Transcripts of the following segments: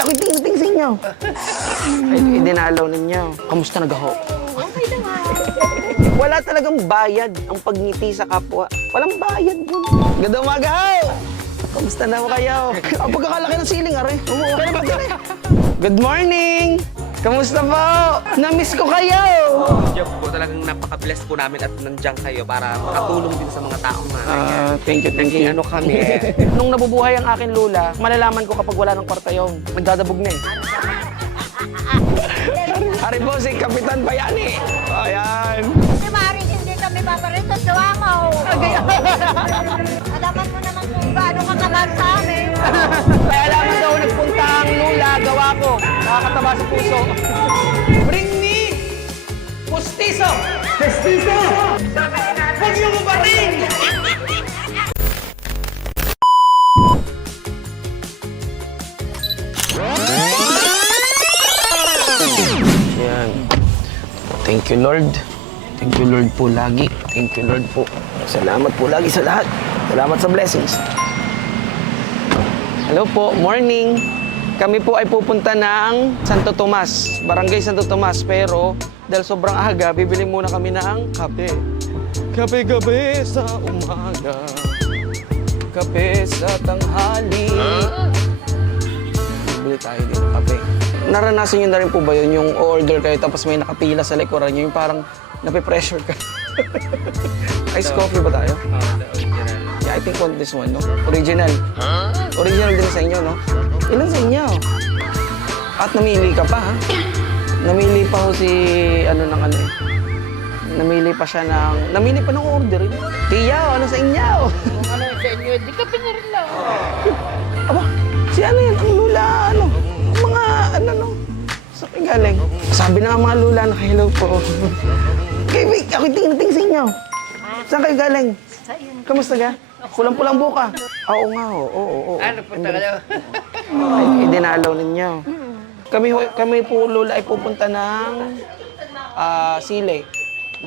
ako'y tingting sa inyo. Ay, dinalaw ninyo. Kamusta nagaho? Okay naman. Wala talagang bayad ang pagngiti sa kapwa. Walang bayad dun. Ganda umaga, ho! Kamusta na kayo? Ang pagkakalaki ng siling, are. Kaya ba dire? Good morning! Kamusta po? Na-miss ko kayo! Job po, talagang napaka-bless po namin at nandiyan kayo para makatulong din sa mga taong na Thank you, thank you. ano kami. Nung nabubuhay ang aking lula, malalaman ko kapag wala ng kwarta yun. Nagdadabog na eh. Ari po, si Kapitan Bayani. Ayan. Si Maring, hindi kami paparito sa wangaw. Alaman mo naman kung gaano ka kamar sa amin. Kaya lamang daw nagpunta ang lula, gawa ko. Nakakataba sa puso. Bring me pustiso! Pustiso! Huwag niyo mo baring! Yan. Thank you, Lord. Thank you, Lord po lagi. Thank you, Lord po. Salamat po lagi sa lahat. Salamat sa blessings. Hello po, morning. Kami po ay pupunta ng Santo Tomas, Barangay Santo Tomas. Pero dahil sobrang aga, bibili muna kami ng kape. Kape-kape sa umaga, kape sa tanghali. Bibili tayo din ng kape. Naranasan nyo na rin po ba yun, yung order kayo tapos may nakapila sa likuran nyo, yung parang nape-pressure ka? Ice coffee ba tayo? Yeah, I think want this one, no? Original. Original din sa inyo, no? Ilan sa inyo? At namili ka pa, ha? Namili pa ho si, ano ng ano eh. Namili pa siya ng, namili pa ng order eh. Tiyaw, ano sa inyo? Kung ano sa inyo, di ka pinarin lang. Aba, si ano yan? Ang lula, ano? Ang mga, ano, no? Saan kayo galing? Sabi na nga mga lula na hello po. Okay, wait, ako'y tingting sa inyo. Saan kayo galing? Sa inyo. Kamusta ka? Pulang-pulang buka. Oo nga, oo. Ano po talaga? Ay, dinalaw ninyo. Kami po, Lola, ay pupunta ng Sile.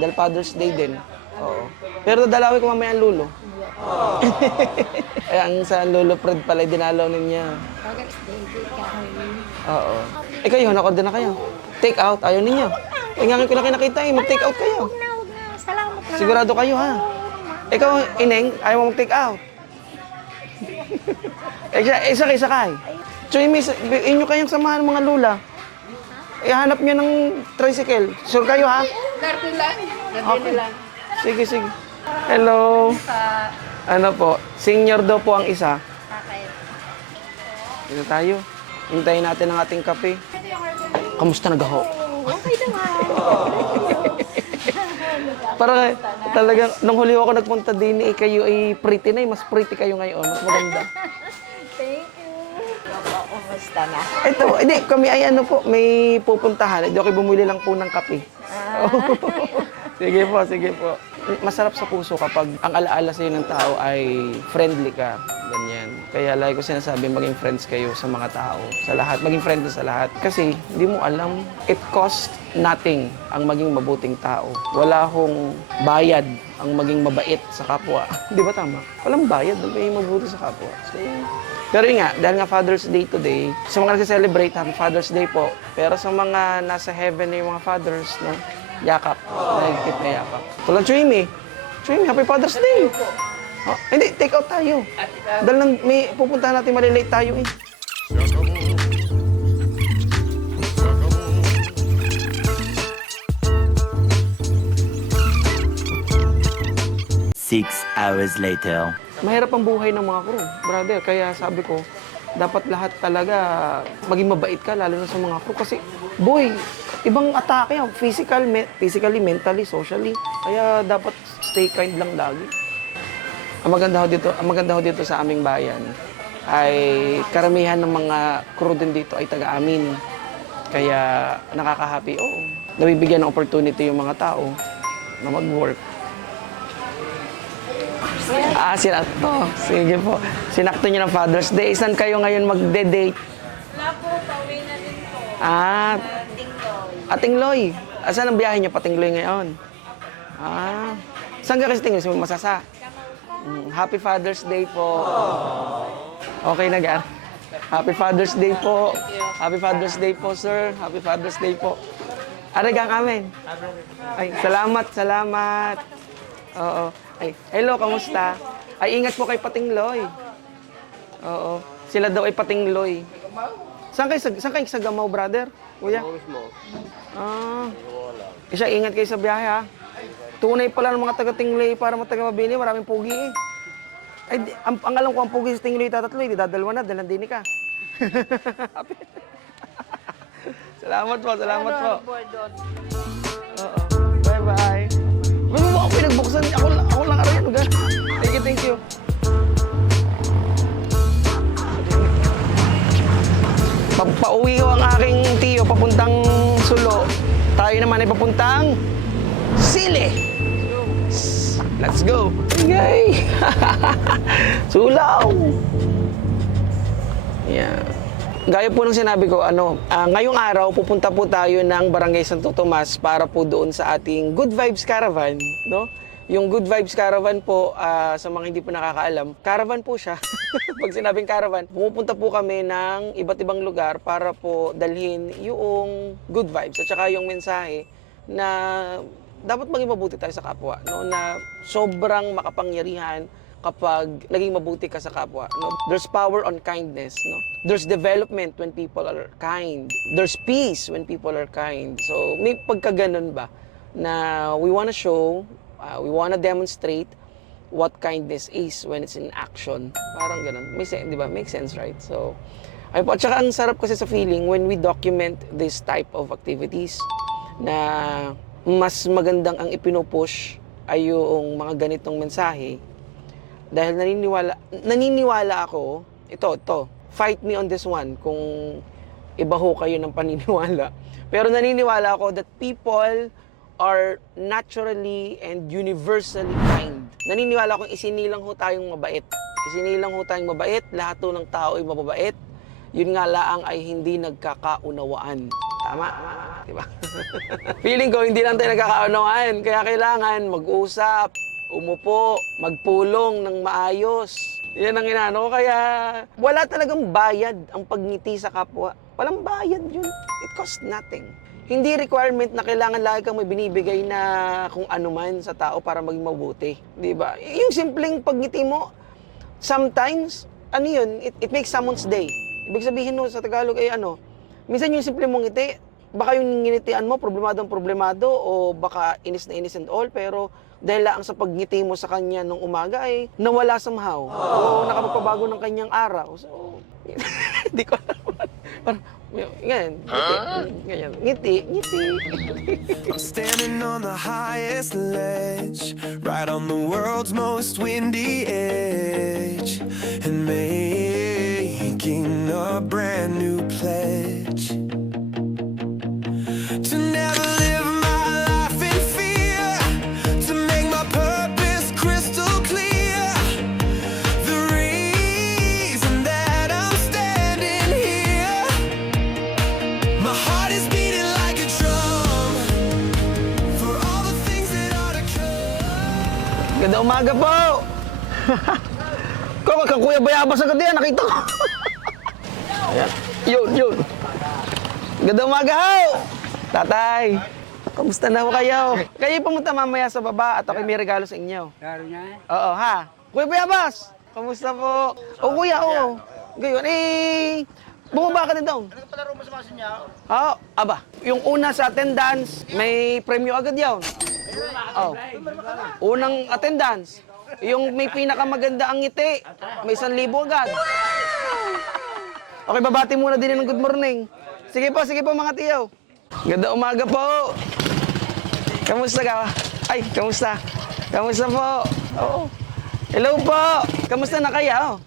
Dahil Father's Day din. Oo. Pero dadalawin ko mamaya ang lulo. Ay, ang sa Lolo Fred pala, dinalaw ninyo. Father's Day, di ka. Oo. Eh kayo, nakorder na kayo. Take out, ayaw ninyo. Eh ngayon ko na kayo nakita eh, mag-take out kayo. Huwag na. Salamat na. Sigurado kayo ha. Ikaw, Ineng, ayaw mo mag-take out. Sakay, sakay. Chuy, miss, inyo kayong samahan mga lula. Ihanap nyo ng tricycle. Sure kayo ha? Okay. Sige, sige. Hello. Ano po, senior daw po ang isa. Dito tayo. Hintayin natin ang ating kape. Kamusta nagaho? Okay naman. Parang talagang, nung huli ako nagpunta din, kayo ay pretty na eh. Mas pretty kayo ngayon. Mas maganda. Thank you. Kumusta na? Ito, hindi, kami ay ano po, may pupuntahan. Hindi ako bumili lang po ng kape. Sige po, sige po. Masarap sa puso kapag ang alaala sa'yo ng tao ay friendly ka. Ganyan. Kaya lagi ko sinasabi, maging friends kayo sa mga tao. Sa lahat, maging friendly sa lahat. Kasi hindi mo alam, it costs nothing ang maging mabuting tao. Wala hong bayad ang maging mabait sa kapwa. Di ba tama? Walang bayad ang maging mabuti sa kapwa. So, pero yun nga, dahil nga Father's Day today, sa mga nagse-celebrate, Happy Father's Day po. Pero sa mga nasa heaven na yung mga fathers, no? Yakap. Nagkit na yakap. Tulad Chuimi. Chuimi, Happy Father's Day! Oh, hindi, take out tayo. Dahil nang may pupuntahan natin, malilate tayo eh. Six hours later. Mahirap ang buhay ng mga crew, brother. Kaya sabi ko, dapat lahat talaga maging mabait ka, lalo na sa mga crew. Kasi, boy, ibang atake yan. Physically, mentally, socially. Kaya dapat stay kind lang lagi. Ang maganda ho dito sa aming bayan ay karamihan ng mga crew din dito ay taga-amin. Kaya nakaka-happy. Oo, nabibigyan ng opportunity yung mga tao na mag-work. Sinakto. Sige po. Sinakto niyo ng Father's Day. Saan kayo ngayon magde-date? Wala po, pauwi na din po. Tingloy. Saan ang biyahe niyo pa Tingloy ngayon? Saan ka kasi Tingloy? Sa Masasa? Happy Father's Day po. Okay na, Gar? Happy Father's Day po. Happy Father's Day po, sir. Happy Father's Day po. Aragang amin. Ay, salamat, salamat. Oo. Ay, hello, kamusta? Ay, ingat po kay Patingloy. Oo. Sila daw ay Patingloy. Saan kayo sa Gamaw, brother? Kuya? Ah. Isa, ingat kayo sa biyahe, ha? Tunay pala ng mga taga-Tingloy para mataga-mabini. Maraming pugi, eh. Ay, ang alam ko, ang pugi sa Tingloy tatatloy. Di dadalwa na, dalandini ka. Salamat po, salamat po. Oo. Bye-bye. May mo ako pinagbuksan. Ako lang araw yan. Thank you, thank you. Pauwi ko ang aking tiyo papuntang Sulo. Tayo naman ay papuntang Sili. Let's go. Yay! Sulaw! Yeah. Gaya po ng sinabi ko, ngayong araw pupunta po tayo ng Barangay Santo Tomas para po doon sa ating Good Vibes Caravan, no? Yung Good Vibes Caravan po, sa mga hindi po nakakaalam, caravan po siya. Pag sinabing caravan, pumupunta po kami ng iba't ibang lugar para po dalhin yung good vibes at saka yung mensahe na dapat maging mabuti tayo sa kapwa, no? Na sobrang makapangyarihan kapag naging mabuti ka sa kapwa, no? There's power on kindness, no? There's development when people are kind. There's peace when people are kind. So, may pagkaganon ba na we wanna show, we wanna demonstrate what kindness is when it's in action. Parang ganun. May sense, di ba? Makes sense, right? So, ayun po. At saka ang sarap kasi sa feeling when we document this type of activities na mas magandang ang ipinopush ay yung mga ganitong mensahe. Dahil naniniwala ako, ito, fight me on this one kung iba ho kayo ng paniniwala. Pero naniniwala ako that people are naturally and universally kind. Naniniwala akong isinilang ho tayong mabait. Isinilang ho tayong mabait, lahat ho ng tao ay mababait. Yun nga laang ay hindi nagkakaunawaan. Tama? Diba? Feeling ko hindi lang tayo nagkakaunawaan, kaya kailangan mag-usap, umupo, magpulong ng maayos. Yan ang inaano. Kaya wala talagang bayad ang pagngiti sa kapwa. Walang bayad yun. It costs nothing. Hindi requirement na kailangan lagi kang may binibigay na kung ano man sa tao para maging mabuti. Di ba? Yung simpleng pagngiti mo, sometimes, it makes someone's day. Ibig sabihin no, sa Tagalog ay minsan yung simple mong ngiti, baka yung nginitian mo, problemado o baka inis na inis and all, pero dahil lang sa pagngiti mo sa kanya nung umaga ay nawala somehow. O nakapagpabago ng kanyang araw. So, hindi ko alam. Parang, ganyan, ngiti. I'm standing on the highest ledge, right on the world's most windy edge, and making a brand new pledge to never live my life in fear, to make my purpose crystal clear. The reason that I'm standing here, my heart is beating like a drum for all the things that are to come. Ganda umaga po! Kuya Bayabas agad yan, nakita ko. Ayan. Yun. Ganda umaga ho! Tatay, kamusta na ho kayo? Kayo pumunta mamaya sa baba at ako may regalo sa inyo. Klaro niya eh. Oo, ha? Kuya Bayabas, kamusta po? O kuya, oo. Gayon, bumaba ka din daw. Ano palaro mo sa mga sinya? Oo, aba. Yung una sa attendance, may premyo agad yun. Oh. Unang attendance, yung may pinakamaganda ang ngiti, may 1,000 agad. Okay, babati muna din ng good morning. Sige po mga tiyo. Ganda umaga po. Kamusta ka? Ay, kamusta? Kamusta po? Oo. Hello po. Kamusta na kayo?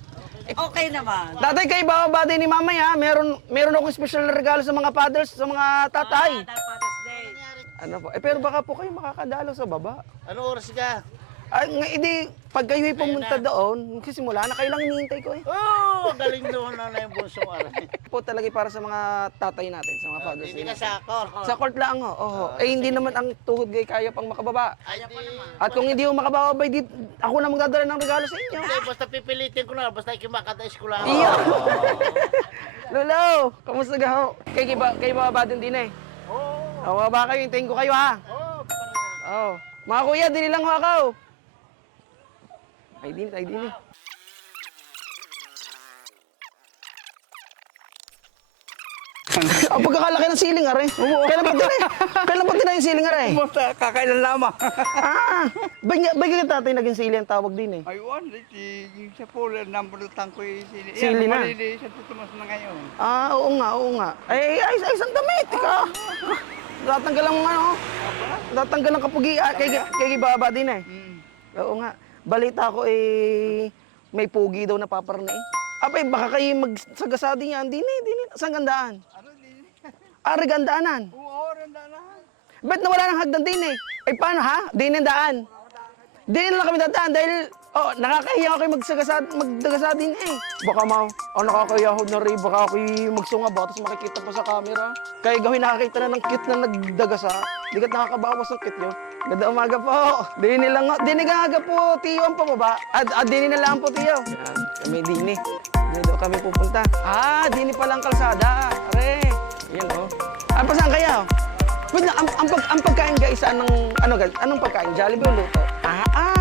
Okay naman. Tatay, kayo ba babati ni mamaya? Meron akong special na regalo sa mga fathers, sa mga tatay. Father's Day. Ano po? Pero baka po kayo makakadalo sa baba. Ano oras ka? Hindi, pag kayo'y pumunta doon, simula na kayo lang hinihintay ko eh. Oh, galing doon na yung bunsong aray. Po talaga para sa mga tatay natin, sa mga fathers Hindi natin. ka sa court. Sa court lang ho. Oho. Hindi naman ang tuhod gay kaya pang makababa. Ayaw pa naman. At kung hindi mo makababa, di, ako na magdadala ng regalo sa inyo. Hindi, basta pipilitin ko na. Basta ikimakata eskwela. Iyo! Lolo, kamusta ka ho? Kayo bababa din din eh. Oo. Bababa kayo, hintayin ko kayo ha. Oo. Oh. Mga kuya, dili lang ho ako. Ay din. Ang pagkakalaki ng siling, are. Kailan ba din yung siling, are? Basta kakailan lamang. Bagay ka tatay naging sili ang tawag din eh. Ayun, yung sa pool, nambulutan ko yung sili. Sili na? Malili sa tutumas na ngayon. Oo nga. Ay, isang damit, ikaw. Tatanggal ang ano, tatanggal ang kapugian. Kay baba din eh. Oo nga. Balita ko eh, may pugi daw na paparna eh. Abay, baka kayo magsagasado niyan. Din eh. Saan gandaan? Ano din? Gandaanan. Oo, randanahan. Ba't nawala ng hagdan din eh? Ay, paano ha? Din ang daan. Din lang kami dadaan dahil, nakakahiya ako kayo magdagasado din eh. Baka nakakahiya ako na rin. Baka ako'y magsunga ba, tapos makikita pa sa camera. Kaya gawin nakakita na ng cute na nagdagasa. Di ka't nakakabawas ng cute yun. Ganda umaga po. Dini nga aga po, Tiyo ang pababa. Dini na lang po, Tiyo. Yan, kami Dini. Dini daw kami pupunta. Dini palang kalsada. Are, yan o. Saan kaya? Wait lang, ang pagkain guys, anong pagkain? Jollibee o luto?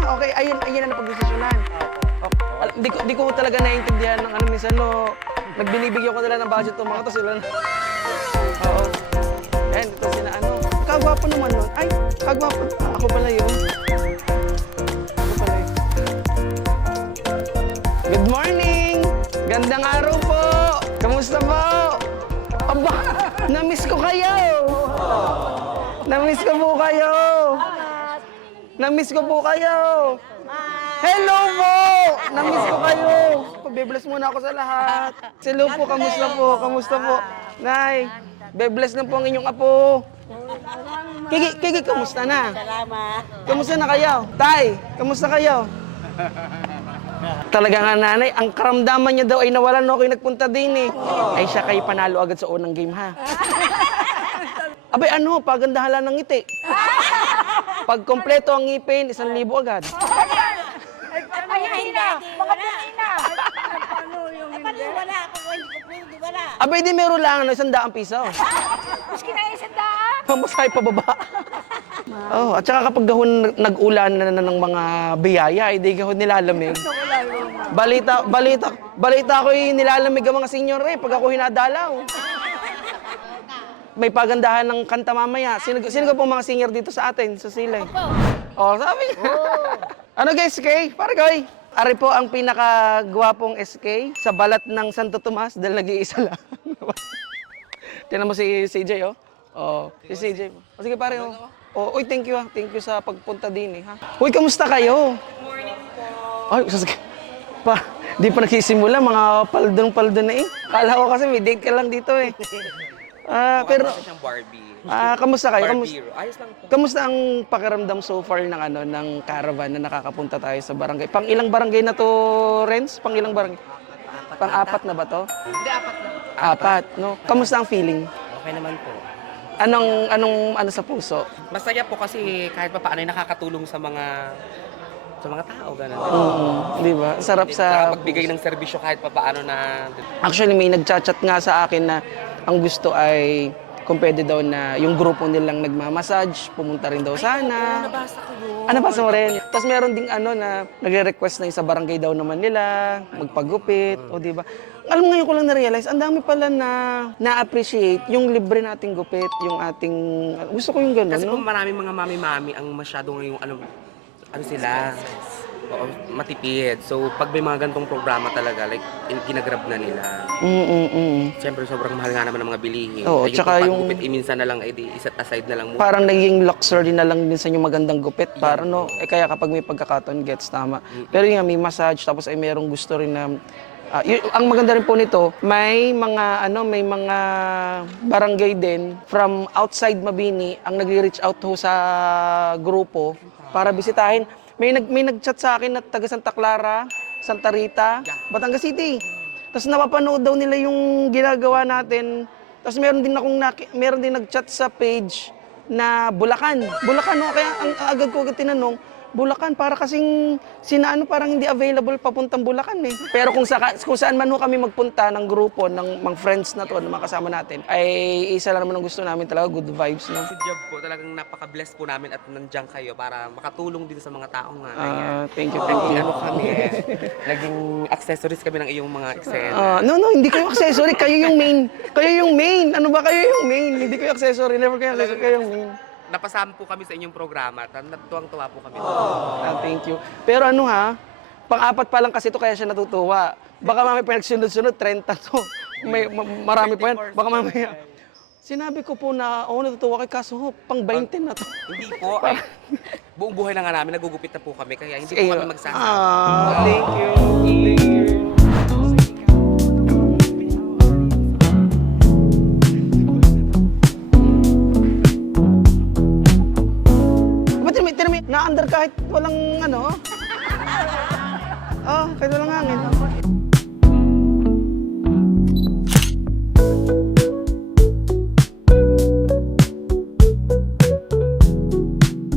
Okay, ayun na napag-desisyonan. Di ko talaga naiintindihan ng minsan nagbinibigyan ko nila ng budget ng mga to sila. Oo. Ayan, ito sila kagwapo naman nun. Ay, kagwapo. Ako pala yun. Good morning! Gandang araw po! Kamusta po? Aba, na-miss ko kayo! Na-miss ko po kayo! Na-miss ko po kayo! Hello po! Na-miss ko kayo! Pabibless muna ako sa lahat. Hello po, kamusta po? Kamusta po? Nay, bebless na po ang inyong apo. Kiki, kamusta na? Salamat. Kamusta na kayo? Tay, kamusta kayo? Talaga nga nanay, ang karamdaman niya daw ay nawalan no kayo nagpunta din eh. Ay siya kayo panalo agad sa unang game ha. Abay pagandahan lang ng ngiti. Pag kompleto ang ngipin, 1,000 agad. Ay, hindi. Mga pili na. Paano yung hindi? Wala ako. Hindi ko pwede. Wala. Abay di meron lang 100 piso. Maski na 100. Pamasahe pababa. At saka kapag gahon nag-ulan na ng mga biyaya, hindi gahon nilalamig. Balita ko yung nilalamig ang mga senior pag ako hinadalaw. May pagandahan ng kanta mamaya. Sino ka pong mga senior dito sa atin, sa Silay? Sabi nga. Ano guys, SK? Pare koy. Ari po ang pinakagwapong SK sa balat ng Santo Tomas dahil nag-iisa lang. Tinan mo si CJ, si CJ. Sige pare, uy, thank you Thank you sa pagpunta din ha. Uy, kamusta kayo? Morning po. Ay, di pa nagsisimula, mga paldon na eh. Kala ko kasi may date ka lang dito eh. Pero, Kasi siyang Barbie. kamusta kayo? Barbie. Ayos lang po. Kamusta ang pakiramdam so far ng caravan na nakakapunta tayo sa barangay? Pang ilang barangay na to, Renz? Pang ilang barangay? Pang-apat na ba to? Hindi, 4 lang. 4, no? Kamusta ang feeling? Okay naman po. Anong sa puso? Masaya po kasi kahit pa paano ay nakakatulong sa mga tao, gano'n. Di ba? Sarap sa magbigay ng serbisyo kahit pa paano na... Actually, may nagchat-chat nga sa akin na ang gusto ay kung pwede daw na yung grupo nilang nagmamassage, pumunta rin daw sana. Nabasa ko yun. Nabasa mo rin. Tapos meron ding na nagre-request na yung sa barangay daw naman nila, magpagupit, o di ba? Alam mo ngayon ko lang na-realize, ang dami pala na-appreciate yung libre nating gupit, yung ating... Gusto ko yung gano'n, Kasi no? kung maraming mga mami-mami ang masyadong yung ano sila, matipid. So, pag may mga gantong programa talaga, like, ginagrab na nila. Siyempre, sobrang mahal nga naman ng mga bilihin. Oo, tsaka yung... paggupit, minsan na lang, iset aside na lang mo. Parang naging luxury na lang din sa yung magandang gupit. Para no, kaya kapag may pagkakataon, gets tama. Pero yun nga, may massage, tapos ay merong gusto rin na... ang maganda rin po nito, may mga barangay din from outside Mabini ang nagre-reach out ho sa grupo para bisitahin. may nag-chat sa akin na taga Santa Clara, Santa Rita, Batangas City. Tapos napapanood daw nila yung ginagawa natin. Tapos meron din nag-chat sa page na Bulacan. Bulacan, no? Kaya ang agad ko agad tinanong, Bulacan, para kasing parang hindi available papuntang Bulacan eh. Pero kung saan man ho kami magpunta ng grupo, ng mga friends na to, ng mga kasama natin, ay isa lang naman ang gusto namin talaga, good vibes, no? Sa job po, talagang napaka-bless po namin at nandiyan kayo para makatulong din sa mga tao nga. Thank you. Ano kami, naging accessories kami ng iyong mga eksena. No, hindi kayo accessory, kayo yung main. Kayo yung main. Ano ba kayo yung main? Hindi kayo accessory, never kayo accessory, kayo yung main. Napasama po kami sa inyong programa at natuwang-tuwa po kami. Thank you. Pero pang-apat pa lang kasi to kaya siya natutuwa. Baka mamaya pa nagsunod-sunod, 30 to. Marami pa yan. Baka mamaya. Sinabi ko po na, natutuwa kay kaso pang 20 na to. Hindi po, buong buhay na nga namin, nagugupit na po kami, kaya hindi po kami magsasama. Thank you. Thank you. Na-under kahit walang kahit walang hangin.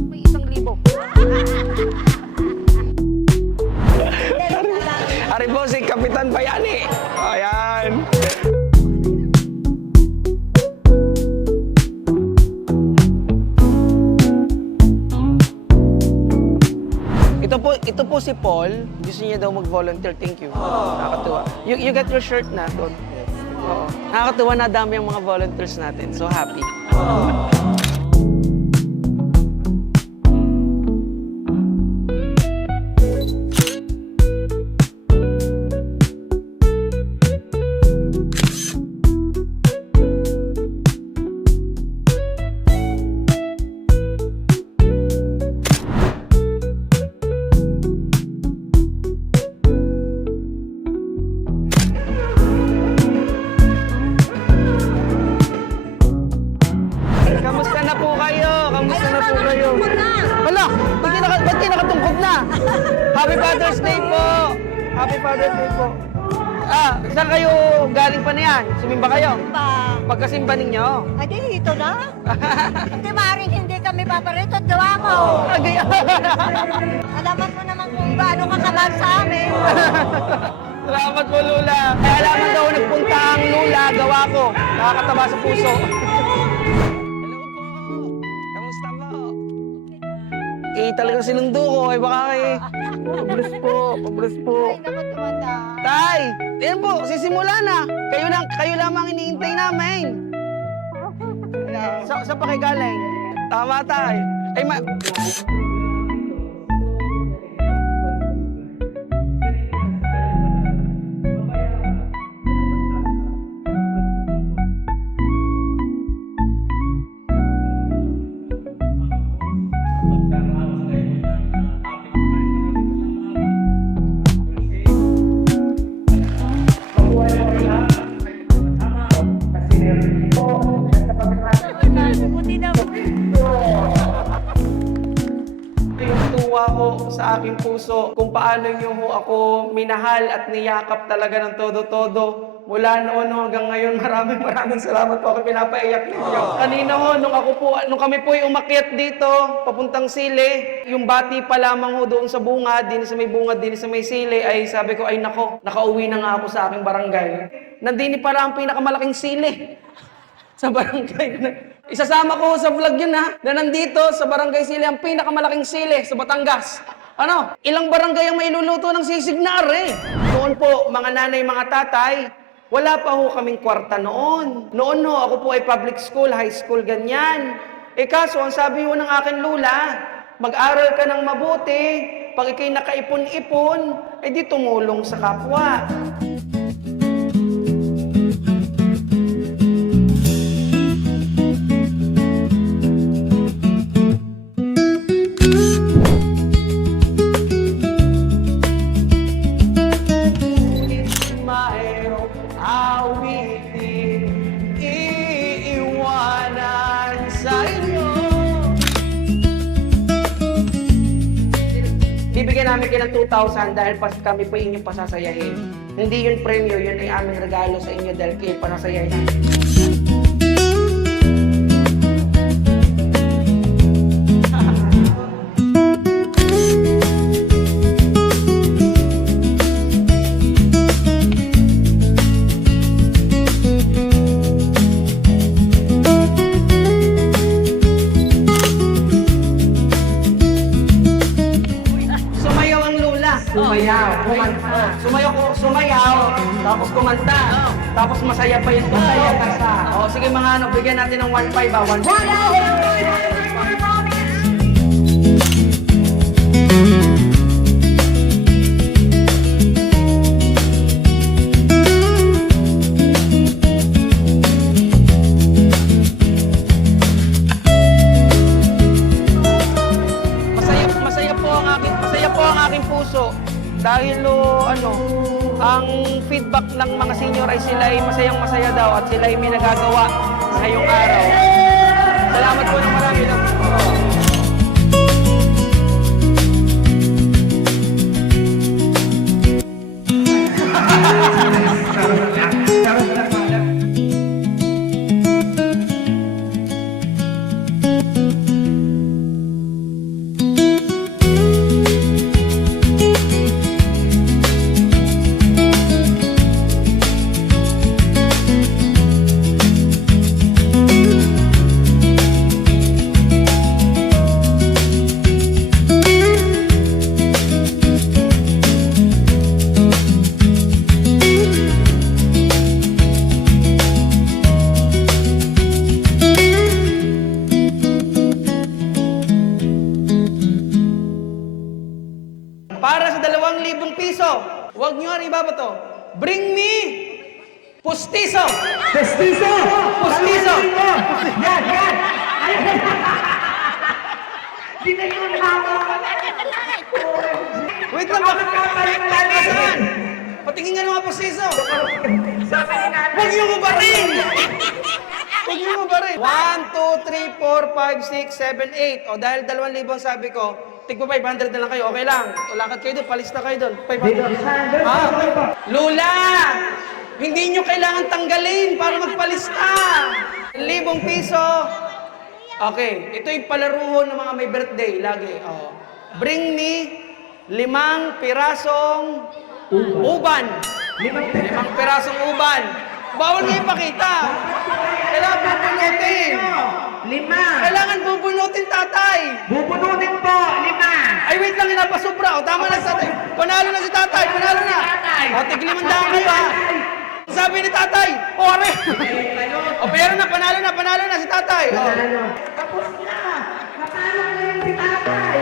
May 1,000. Ari po si Kapitan Bayani. Ayan. Ito po si Paul. Gusto niya daw mag-volunteer. Thank you. Nakakatuwa. You got your shirt na doon. Oo. Nakakatuwa na dami ang mga volunteers natin. So happy. Kamusta na po kayo? Hala, ba't kayo nakatungkod na? Happy Father's Day po! Happy Father's Day po. Saan kayo galing pa na yan? Sumimba kayo? Pagkasimba ninyo? Dito na. Hindi maaaring hindi kami paparito. Gawa mo. Alaman mo naman kung gaano ka kamahal sa amin. Salamat po, Lula. Kaya alaman daw nagpunta ang Lula, gawa ko. Nakakataba sa puso. Kamusta po? Talagang sinundo ko. Baka pabless po. Ay, naku, tumanda. Tay! Yan po, sisimula na. Kayo lamang iniintay namin. Saan pa kayo galing? Tama, tay. Tuwa ko sa aking puso kung paano niyo ho ako minahal at niyakap talaga ng todo-todo. Mula noon hanggang ngayon, maraming salamat po ako pinapaiyak ninyo. Kanina ho, nung kami po ay umakyat dito, papuntang Sili, yung bati pa lamang ho doon sa bungad, din sa may Sili, ay sabi ko, ay nako, nakauwi na nga ako sa aking barangay. Nandini para ang pinakamalaking Sili sa barangay. Isasama ko sa vlog yun na nandito sa barangay Sili, ang pinakamalaking Sili sa Batangas. Ilang barangay ang mailuluto ng sisig na are. Noon po, mga nanay, mga tatay, wala pa ho kaming kwarta noon. Noon ho, ako po ay public school, high school, ganyan. Kaso, ang sabi ho ng akin lula, mag-aral ka ng mabuti, pag ikay nakaipon-ipon, di tumulong sa kapwa. namin kayo ng 2,000 dahil kami po inyong pasasayahin. Hindi yun premyo, yun ay aming regalo sa inyo dahil kayo pasasayahin namin. Sumayaw ang lula. Sumayaw. Kumanta. Sumayaw. Tapos kumanta. Tapos masaya pa yung masaya ka sa. O sige mga ano, bigyan natin ng 1.5 ba? 1.5. Masaya po ang aking puso dahil ang feedback ng mga senior ay sila ay masayang-masaya daw at sila ay may nagagawa ngayong araw. Salamat po ng marami lang. Para sa 2,000 piso, huwag nyo nga ibabato. Bring me pustiso! Pustiso! Pustiso! Yan! Yan! Wait lang, bakit ka saan? Patingin nga mga pustiso. Huwag nyo mo ba rin? Huwag nyo mo ba rin? 1, 2, 3, 4, 5, 6, 7, 8. O dahil 2,000 sabi ko, tigpo 500 na lang kayo, okay lang. O lakad kayo doon, palista kayo doon. 500. Lula! Hindi nyo kailangan tanggalin para magpalista. 1,000 piso. Okay, ito yung palaruhon ng mga may birthday lagi. Oh. Bring me 5 pirasong uban. 5 pirasong uban. Bawal nga ipakita. Kailangan bubunutin. 5. Kailangan bubunutin, tatay. Bubunutin po, 5. Ay, wait lang, inapasobra. O, tama na si tatay. Panalo na si tatay, panalo na. O, tig-500 kayo, ha. Sabi ni tatay, ore. O, pero na, panalo na si tatay. O. Tapos na. Matalo na yung si tatay.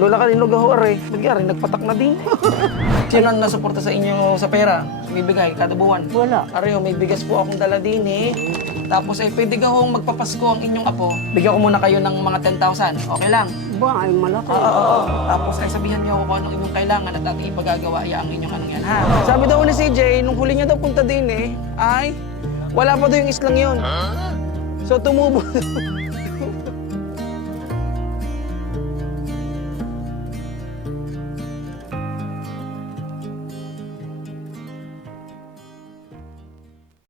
Lola ka rin lugahuar eh. Nagyari, nagpatak na din. Sino ang nasuporta sa inyo sa pera? Bibigay kada buwan? Wala. Areho, may bigas po akong dala din eh. Tapos pwede gawong magpapasko ang inyong apo. Bigyan ko muna kayo ng mga 10,000. Okay lang? Ba, ay malaki. Oo. Tapos sabihan niyo ako kung anong inyong kailangan at ating ipagagawa ang inyong anong yan, ha? Sabi daw ni CJ, nung huli niya daw punta din eh, ay Wala pa daw yung islang yun. So tumubo.